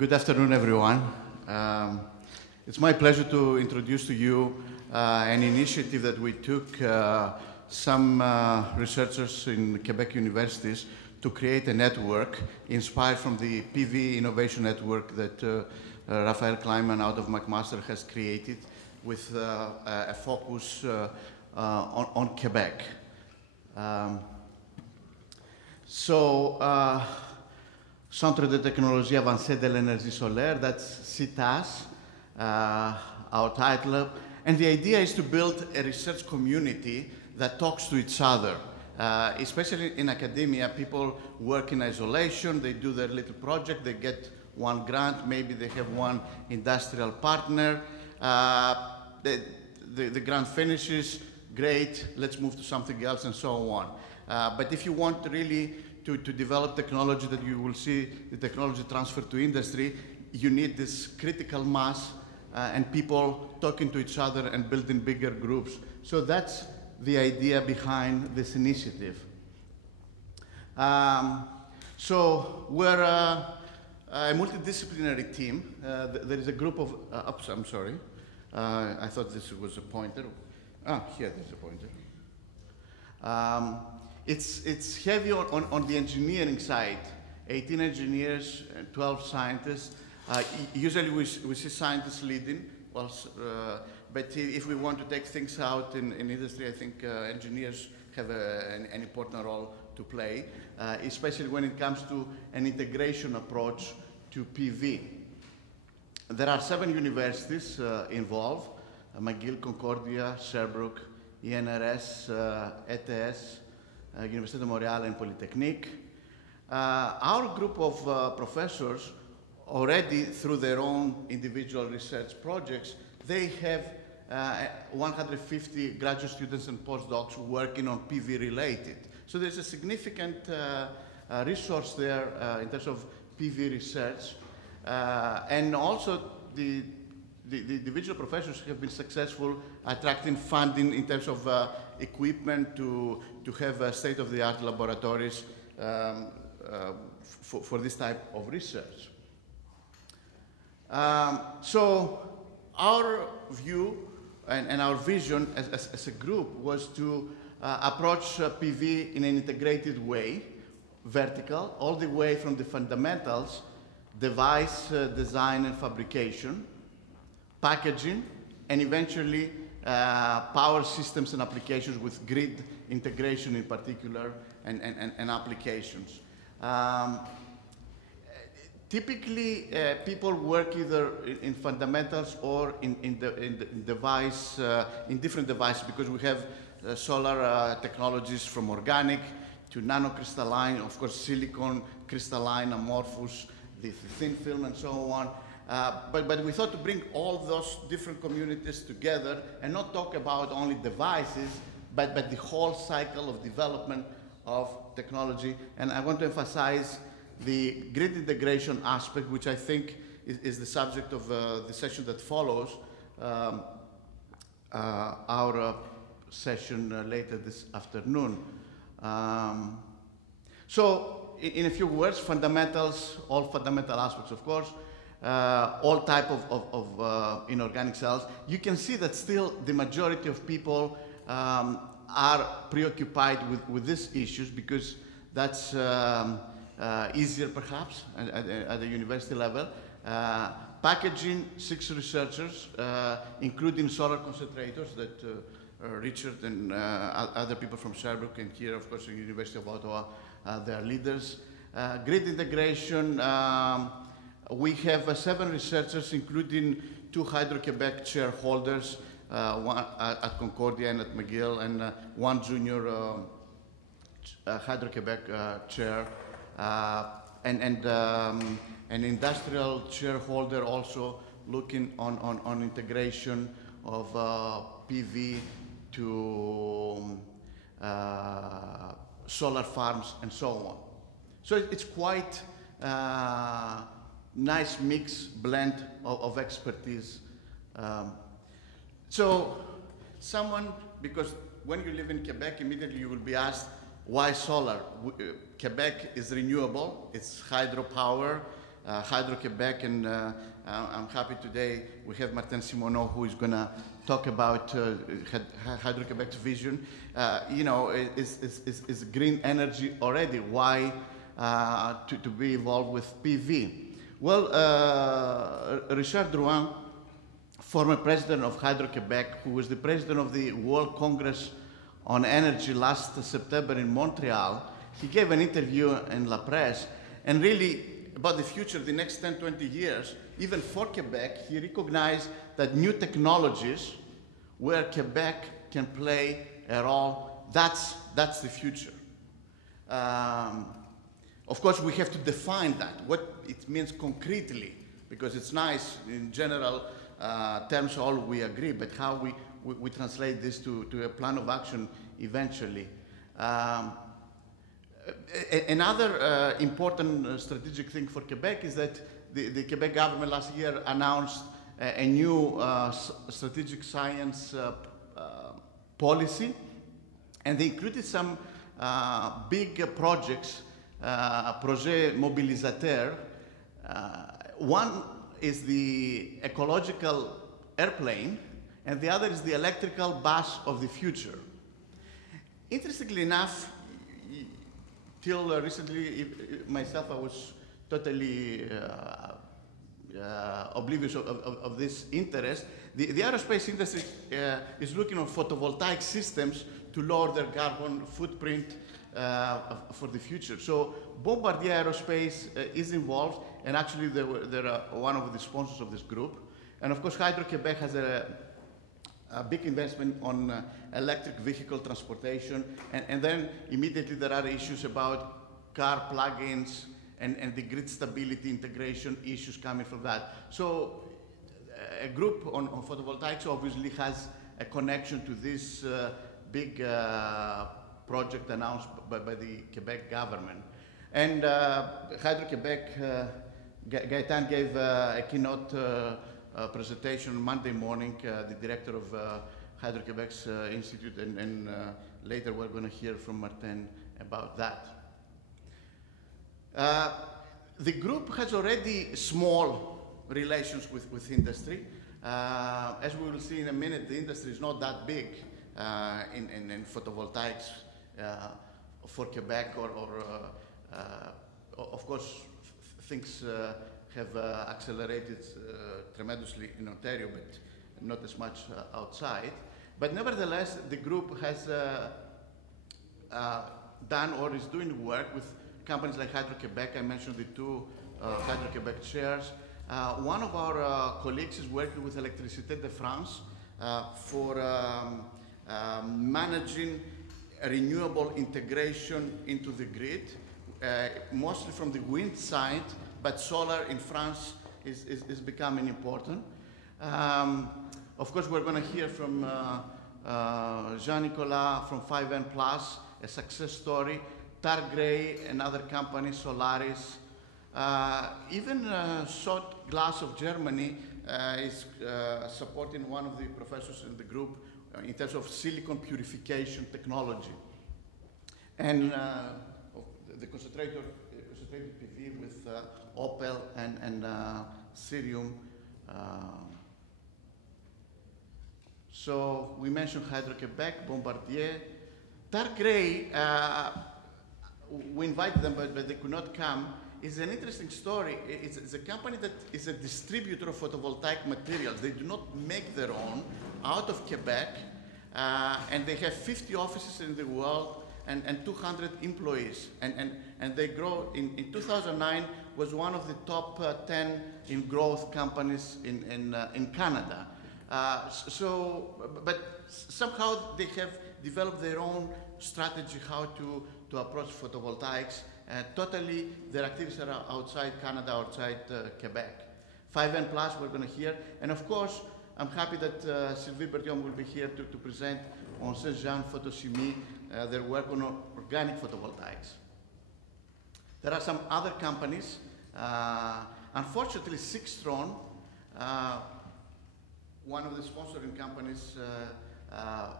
Good afternoon, everyone. It's my pleasure to introduce to you an initiative that we took, some researchers in Quebec universities, to create a network inspired from the PV Innovation Network that Raphael Kleiman out of McMaster has created with a focus on Quebec. Centre de Technologie Avancée de l'Énergie Solaire, that's CTAES, our title. And the idea is to build a research community that talks to each other. Especially in academia, people work in isolation, they do their little project, they get one grant, maybe they have one industrial partner. The grant finishes, great, let's move to something else and so on. But if you want really to develop technology that you will see the technology transfer to industry, you need this critical mass and people talking to each other and building bigger groups. So that's the idea behind this initiative. So we're a multidisciplinary team. There is a group of, oops, I'm sorry. I thought this was a pointer. Here there's a pointer. It's heavy on the engineering side. 18 engineers, 12 scientists. Usually we see scientists leading, but if we want to take things out in industry, I think engineers have an important role to play, especially when it comes to an integration approach to PV. There are 7 universities involved: McGill, Concordia, Sherbrooke, INRS, ETS, Université de Montréal and Polytechnique. Our group of professors, already through their own individual research projects, they have 150 graduate students and postdocs working on PV related. So there's a significant resource there in terms of PV research. And also the individual professors have been successful attracting funding in terms of equipment to have state-of-the-art laboratories for this type of research. So our view and our vision as a group was to approach PV in an integrated way, vertical, all the way from the fundamentals, device design and fabrication, packaging, and eventually power systems and applications with grid integration in particular and applications. Typically, people work either in fundamentals or in device, in different devices, because we have solar technologies from organic to nanocrystalline, of course, silicon, crystalline, amorphous, the thin film, and so on. But we thought to bring all those different communities together and not talk about only devices, but the whole cycle of development of technology. And I want to emphasize the grid integration aspect, which I think is the subject of the session that follows our session later this afternoon. So in a few words, fundamentals, all fundamental aspects, of course, all type of inorganic cells. You can see that still the majority of people are preoccupied with these issues because that's easier perhaps at the university level. Packaging, 6 researchers, including solar concentrators that Richard and other people from Sherbrooke and here, of course, the University of Ottawa, they are leaders. Grid integration, we have 7 researchers, including 2 Hydroquebec chair holders, one at Concordia and at McGill, and 1 junior Hydroquebec chair, and an industrial shareholder also looking on integration of PV to solar farms and so on. So it's quite nice mix, blend of expertise. So someone, because when you live in Quebec, immediately you will be asked, why solar? Quebec is renewable, it's hydropower, Hydroquebec, and I'm happy today we have Martin Simoneau, who is going to talk about Hydroquebec's vision. You know, is green energy already? Why to be involved with PV? Well, Richard Drouin, former president of Hydroquebec, who was the president of the World Congress on Energy last September in Montreal, he gave an interview in La Presse, and really about the future, the next 10, 20 years, even for Quebec, he recognized that new technologies where Quebec can play a role, that's the future. Of course, we have to define that, what it means concretely, because it's nice in general terms, all we agree, but how we translate this to a plan of action eventually. Another important strategic thing for Quebec is that the Quebec government last year announced a new strategic science policy, and they included some big projects, projets mobilisateurs. One is the ecological airplane, and the other is the electrical bus of the future. Interestingly enough, till recently, myself, I was totally oblivious of this interest. The aerospace industry is looking at photovoltaic systems to lower their carbon footprint for the future. So Bombardier Aerospace is involved, and actually they're one of the sponsors of this group. And of course, Hydroquebec has a big investment on electric vehicle transportation, and then immediately there are issues about car plug-ins and the grid stability integration issues coming from that. So a group on photovoltaics obviously has a connection to this big project announced by the Quebec government. And Hydro-Quebec, Gaetan gave a keynote presentation Monday morning, the director of Hydro-Quebec's institute, and later we're going to hear from Martin about that. The group has already small relations with industry. As we will see in a minute, the industry is not that big in photovoltaics for Quebec, or of course, things have accelerated tremendously in Ontario, but not as much outside. But nevertheless, the group has done or is doing work with companies like Hydro-Quebec. I mentioned the two Hydro-Quebec chairs. One of our colleagues is working with Électricité de France for managing renewable integration into the grid, mostly from the wind side, but solar in France is becoming important. Of course, we're going to hear from Jean-Nicolas from 5N Plus, a success story. Targray, another company, Solaris. Even Shot Glass of Germany is supporting one of the professors in the group in terms of silicon purification technology. And the concentrated PV with Opel and Cerium. So we mentioned Hydro-Quebec, Bombardier. Targray, we invited them, but they could not come. It's an interesting story. It's a company that is a distributor of photovoltaic materials. They do not make their own out of Quebec, and they have 50 offices in the world and 200 employees. And they grow. In 2009, was one of the top 10 in growth companies in Canada. But somehow they have developed their own strategy how to approach photovoltaics. Totally, their activities are outside Canada, outside Quebec. 5N Plus, we're going to hear. And of course, I'm happy that Sylvie Berthiaume will be here to present on Saint-Jean Photochimie, their work on organic photovoltaics. There are some other companies. Unfortunately, Sixtron, one of the sponsoring companies,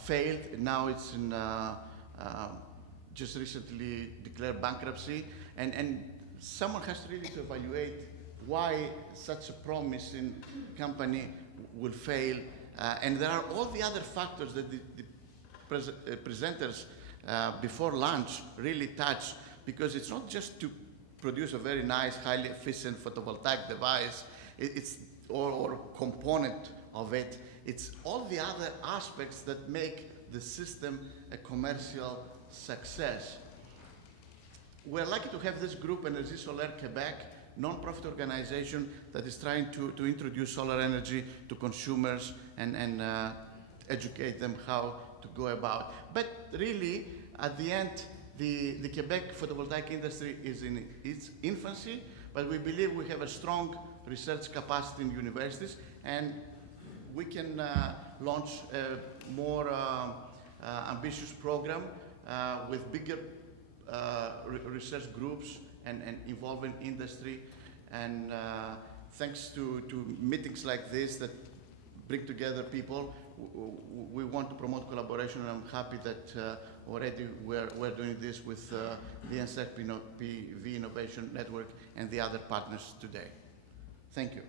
failed. Now it's in just recently declared bankruptcy, and someone has to really evaluate why such a promising company will fail. And there are all the other factors that the presenters before lunch really touch, because it's not just to produce a very nice, highly efficient photovoltaic device, or component of it. It's all the other aspects that make the system a commercial success. We're lucky to have this group, Energy Solar Quebec, non-profit organization that is trying to introduce solar energy to consumers and educate them how to go about. But really, at the end, the Quebec photovoltaic industry is in its infancy, but we believe we have a strong research capacity in universities, and we can launch a more ambitious program with bigger research groups and involving industry. And thanks to meetings like this that bring together people, we want to promote collaboration, and I'm happy that already we're doing this with the NSEC PV Innovation Network and the other partners today. Thank you.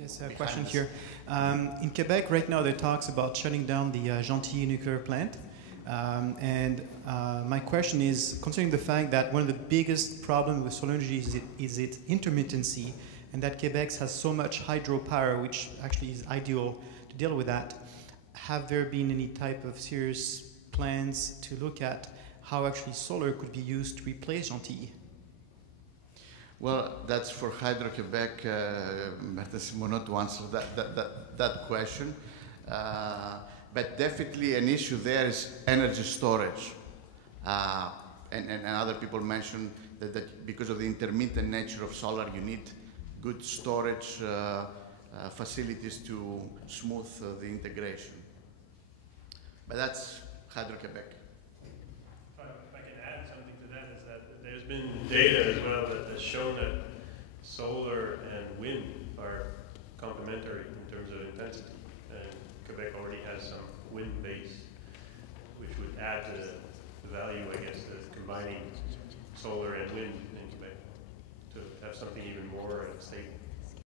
Yes, a question here. In Quebec right now, there are talks about shutting down the Gentilly nuclear plant. My question is, considering the fact that one of the biggest problems with solar energy is its intermittency, and that Quebec has so much hydropower, which actually is ideal to deal with that, have there been any type of serious plans to look at how actually solar could be used to replace Gentilly? Well, that's for Hydroquebec, Martin Simoneau, to answer that question. But definitely an issue there is energy storage. And other people mentioned that because of the intermittent nature of solar, you need good storage facilities to smooth the integration. But that's Hydroquebec. If I can add something to that, is that there's been data as well that has shown that solar and wind are complementary in terms of intensity. And Quebec already has some wind base, which would add to the value, I guess, of combining solar and wind in Quebec to have something even more stable.